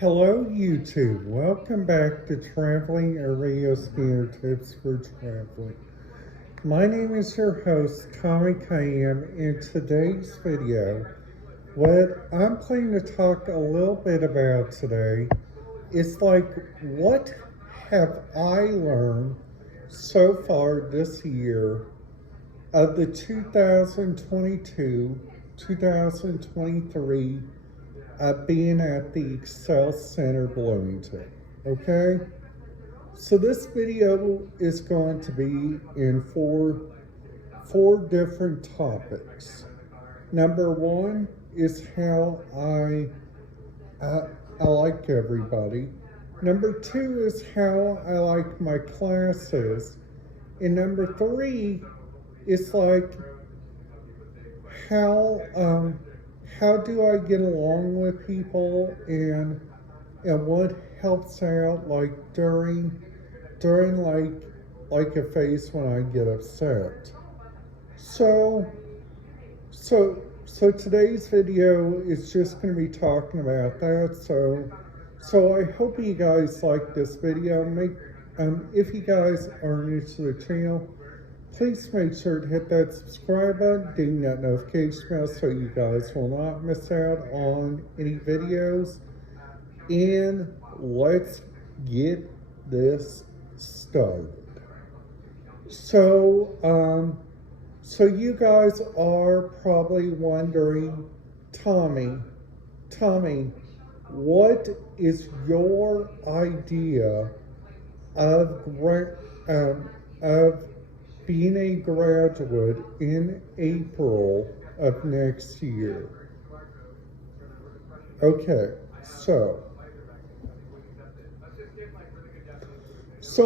Hello YouTube, welcome back to Traveling Area Scanner Tips for Traveling. My name is your host, Tommy Cam. In today's video, what I'm planning to talk a little bit about today is what have I learned so far this year of the 2022-2023 being at the Excel Center Bloomington. Okay, so this video is going to be in four different topics. Number one is how I like everybody. Number two is how I like my classes, and number three is how do I get along with people, and what helps out during a phase when I get upset. So today's video is just going to be talking about that. So I hope you guys like this video. If you guys are new to the channel, please make sure to hit that subscribe button, ding that notification bell so you guys will not miss out on any videos. And let's get this started. So you guys are probably wondering, Tommy, what is your idea of being a graduate in April of next year? Okay, so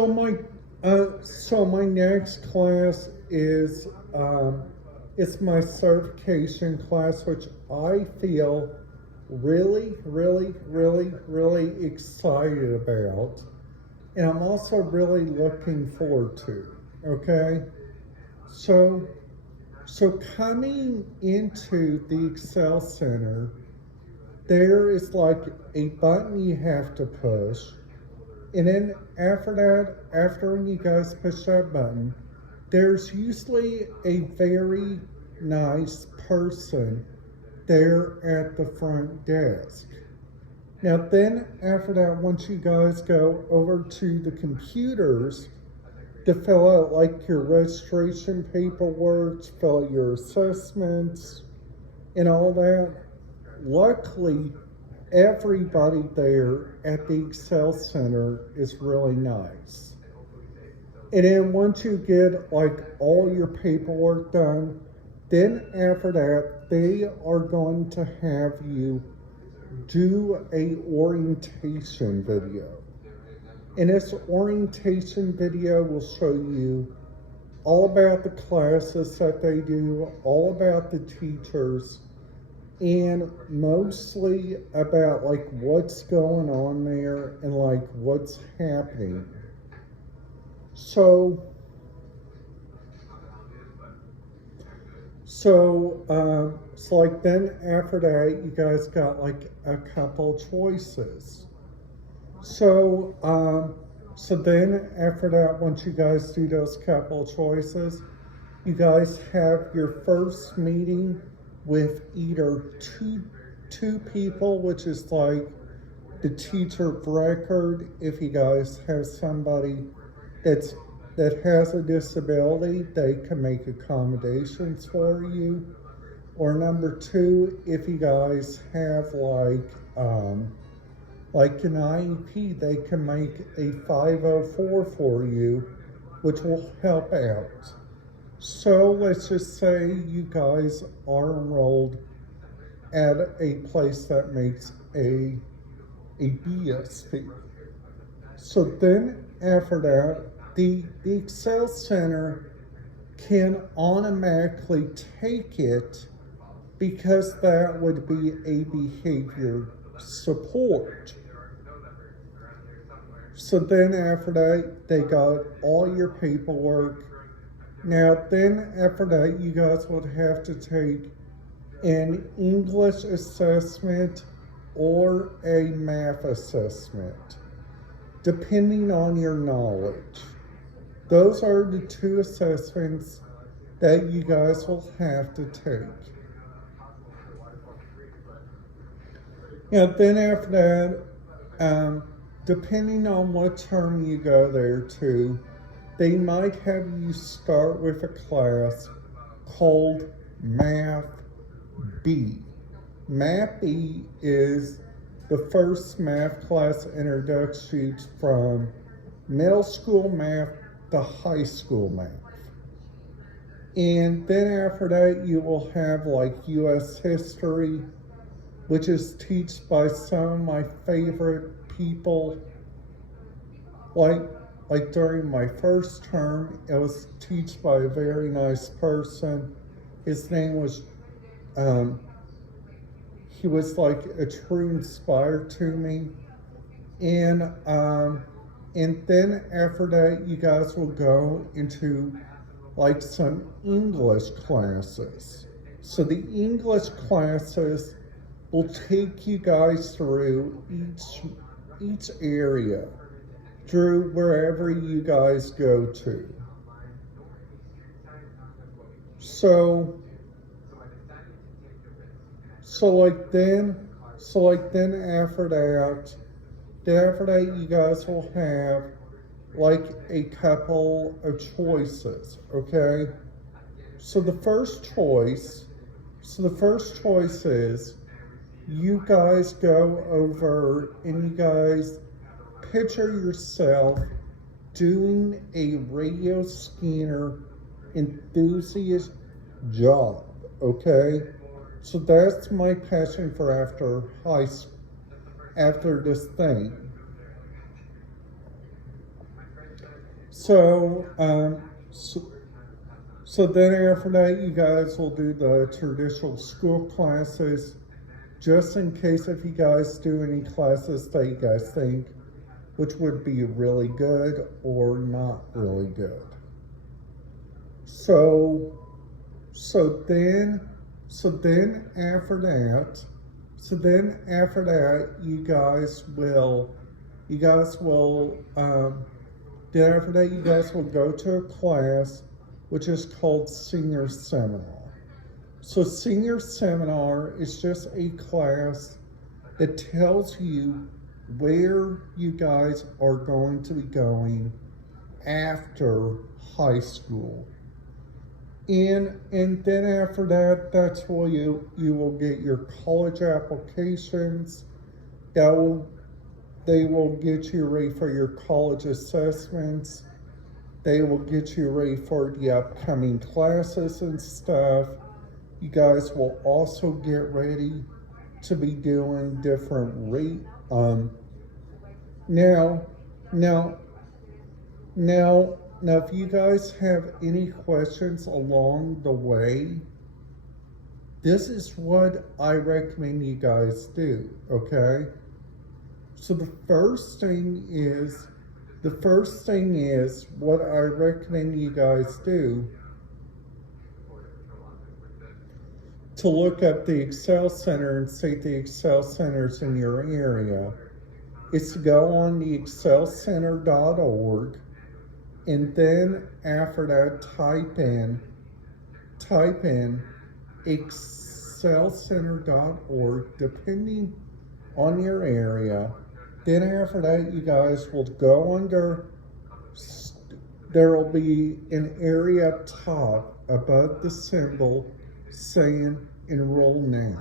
my next class is it's my certification class, which I feel really excited about, and I'm also really looking forward to. Okay, so coming into the Excel Center, there is a button you have to push, and then after you guys push that button, there's usually a very nice person there at the front desk. Now then, after that, once you guys go over to the computers to fill out your registration paperwork, fill out your assessments, and all that, luckily, everybody there at the Excel Center is really nice. And then once you get all your paperwork done, then after that, they are going to have you do a orientation video. And this orientation video will show you all about the classes that they do, all about the teachers, and mostly about what's going on there and what's happening. So then after that, you guys got a couple choices. So then after that, once you guys do those couple choices, you guys have your first meeting with either two people, which is the teacher of record. If you guys have somebody that has a disability, they can make accommodations for you. Or number two, if you guys have an IEP, they can make a 504 for you, which will help out. So let's just say you guys are enrolled at a place that makes a BSP. So then after that, the Excel Center can automatically take it, because that would be a behavior support. So then after that, they got all your paperwork. Now then after that, you guys would have to take an English assessment or a math assessment, depending on your knowledge. Those are the two assessments that you guys will have to take. Then after that, depending on what term you go there to, they might have you start with a class called Math B. Math B is the first math class introduction from middle school math to high school math. And then after that, you will have like U.S. history, which is taught by some of my favorite people. Like during my first term, it was taught by a very nice person. His name was, he was like a true inspire to me. And then after that, you guys will go into like some English classes. So the English classes will take you guys through each area, through wherever you guys go to. So then after that, you guys will have like a couple of choices, okay? So the first choice is you guys go over and you guys picture yourself doing a radio scanner enthusiast job, okay? So that's my passion for after this thing. So then after that, you guys will do the traditional school classes, just in case if you guys do any classes that you guys think which would be really good or not really good. So then after that, you guys will go to a class which is called Senior Seminar. So Senior Seminar is just a class that tells you where you guys are going to be going after high school. And then after that, that's where you will get your college applications. They will get you ready for your college assessments. They will get you ready for the upcoming classes and stuff. You guys will also get ready to be doing different Now, if you guys have any questions along the way, this is what I recommend you guys do, okay? So the first thing is what I recommend you guys do to look up the Excel Center and see the Excel Centers in your area is to go on the excelcenter.org, and then after that type in excelcenter.org depending on your area. Then after that, you guys will go under, there will be an area up top above the symbol saying enroll now.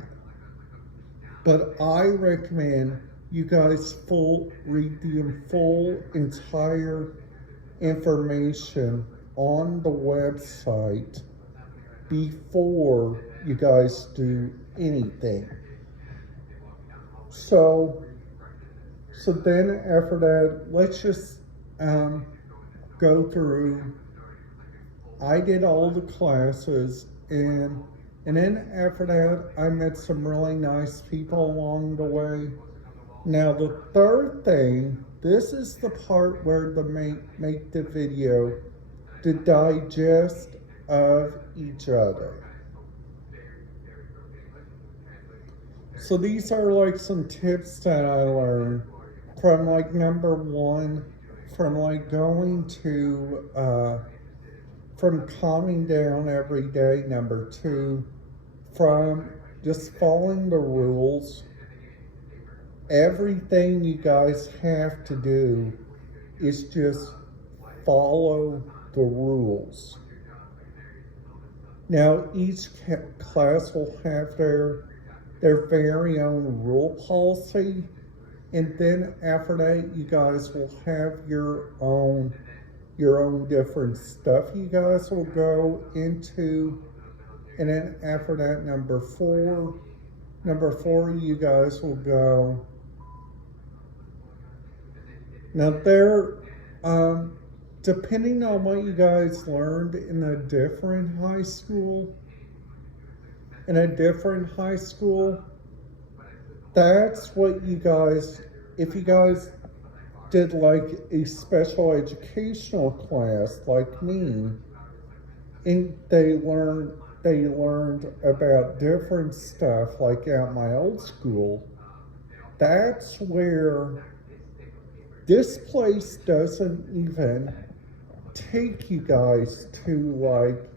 But I recommend you guys read the full entire information on the website before you guys do anything. So then after that, let's just go through. I did all the classes, and then after that, I met some really nice people along the way. Now the third thing, this is the part where make the video, the digest of each other. So these are like some tips that I learned from like number one, from like going to, from calming down every day. Number two, from just following the rules. Everything you guys have to do is just follow the rules. Now, each class will have their very own rule policy, and then after that, you guys will have your own different stuff you guys will go into. And then after that, number four, you guys will go. Now there, depending on what you guys learned in a different high school, that's what you guys, if you guys did like a special educational class like me, and they learned about different stuff like at my old school, that's where this place doesn't even take you guys to like,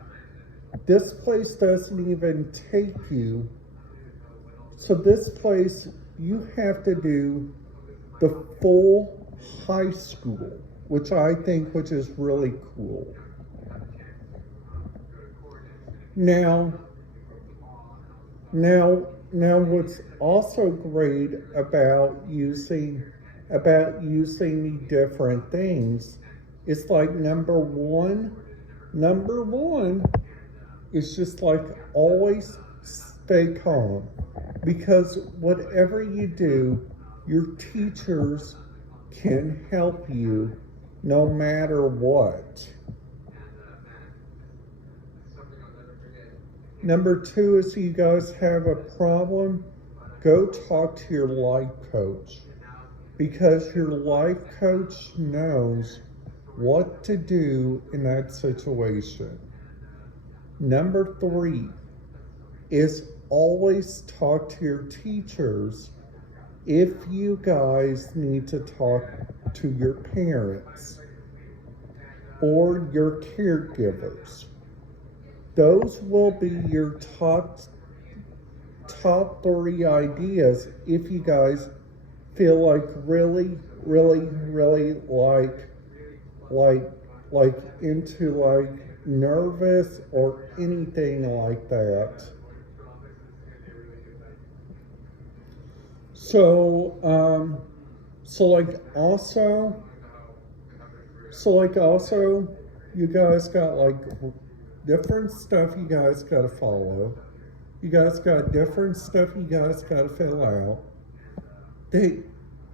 this place doesn't even take you. So this place, you have to do the full high school, which is really cool. Now, what's also great about using the different things is like number one is just like always stay calm, because whatever you do, your teachers can help you no matter what. Number two is, you guys have a problem, go talk to your life coach, because your life coach knows what to do in that situation. Number three is always talk to your teachers if you guys need to talk to your parents or your caregivers. Those will be your top three ideas if you guys feel like really into like nervous or anything like that. So also, you guys got like different stuff you guys got to follow. You guys got different stuff you guys got to fill out.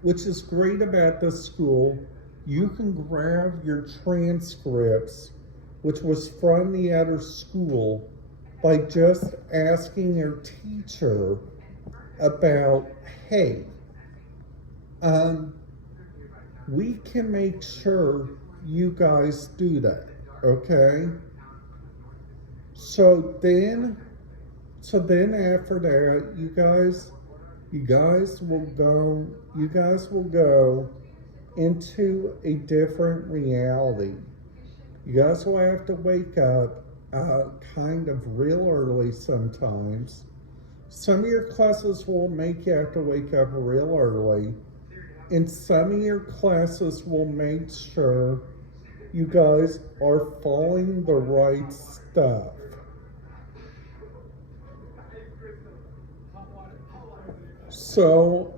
Which is great about this school, you can grab your transcripts, which was from the other school, by just asking your teacher about, hey, we can make sure you guys do that, okay? So then after that, you guys will go into a different reality. You guys will have to wake up kind of real early sometimes. Some of your classes will make you have to wake up real early, and some of your classes will make sure you guys are following the right stuff. So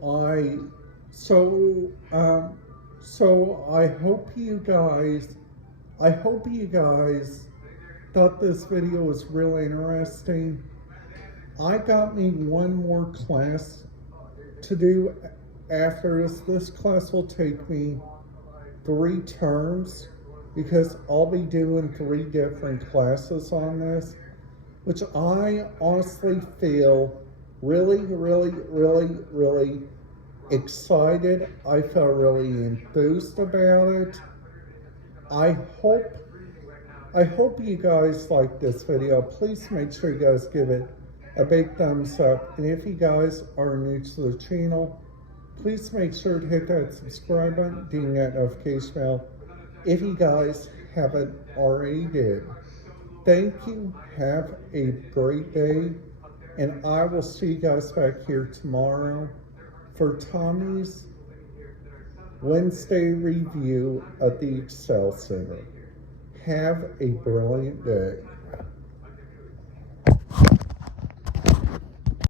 I hope you guys thought this video was really interesting. I got me one more class to do after this. This class will take me 3 terms, because I'll be doing 3 different classes on this, which I honestly feel really excited. I felt really enthused about it. I hope you guys like this video. Please make sure you guys give it a big thumbs up. And if you guys are new to the channel, please make sure to hit that subscribe button, ding that notification bell if you guys haven't already did. Thank you. Have a great day. And I will see you guys back here tomorrow for Tommy's Wednesday review of the Excel Center. Have a brilliant day.